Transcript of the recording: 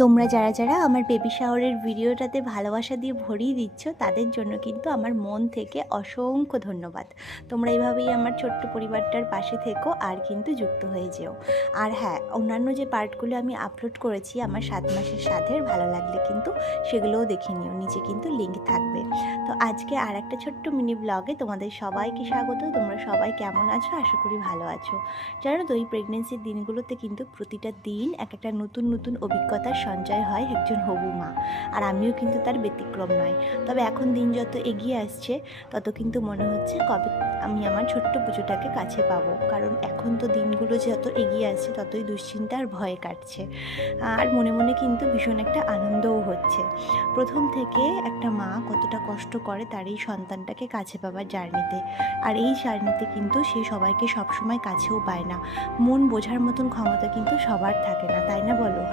তোমরা যারা যারা আমার বেবি শাওয়ারের ভিডিওটাতে ভালোবাসা দিয়ে ভরিয়ে দিচ্ছ, তাদের জন্য কিন্তু আমার মন থেকে অসংখ্য ধন্যবাদ। তোমরা এইভাবেই আমার ছোট্ট পরিবারটার পাশে থেকো আর কিন্তু যুক্ত হয়ে যেও। আর হ্যাঁ, অন্যান্য যে পার্টগুলো আমি আপলোড করেছি আমার 7 মাসের সাধের, ভালো লাগলে কিন্তু সেগুলোও দেখে নিও, নিচে কিন্তু লিঙ্ক থাকবে। তো আজকে আর একটা ছোট্ট মিনি ব্লগে তোমাদের সবাইকে স্বাগত। তোমরা সবাই কেমন আছো? আশা করি ভালো আছো। জানো তো, এই প্রেগনেন্সির দিনগুলোতে কিন্তু প্রতিটা দিন এক একটা নতুন নতুন অভিজ্ঞতার সঞ্চয় হয় একজন হবু মা, আর আমিও কিন্তু তার ব্যতিক্রম নয়। তবে এখন দিন যত এগিয়ে আসছে তত কিন্তু মনে হচ্ছে কবে আমি আমার ছোট্ট পুজোটাকে কাছে পাবো, কারণ এখন তো দিনগুলো যত এগিয়ে আসছে ততই দুশ্চিন্তা আর ভয়ে কাটছে। আর মনে মনে কিন্তু ভীষণ একটা আনন্দও হচ্ছে। প্রথম থেকে একটা মা কতটা কষ্ট করে তার এই সন্তানটাকে কাছে পাবার জার্নিতে, আর এই জার্নিতে কিন্তু সে সবাইকে সবসময় কাছেও পায় না। মন বোঝার মতন ক্ষমতা কিন্তু সবার থাকে না, তাই না বলো?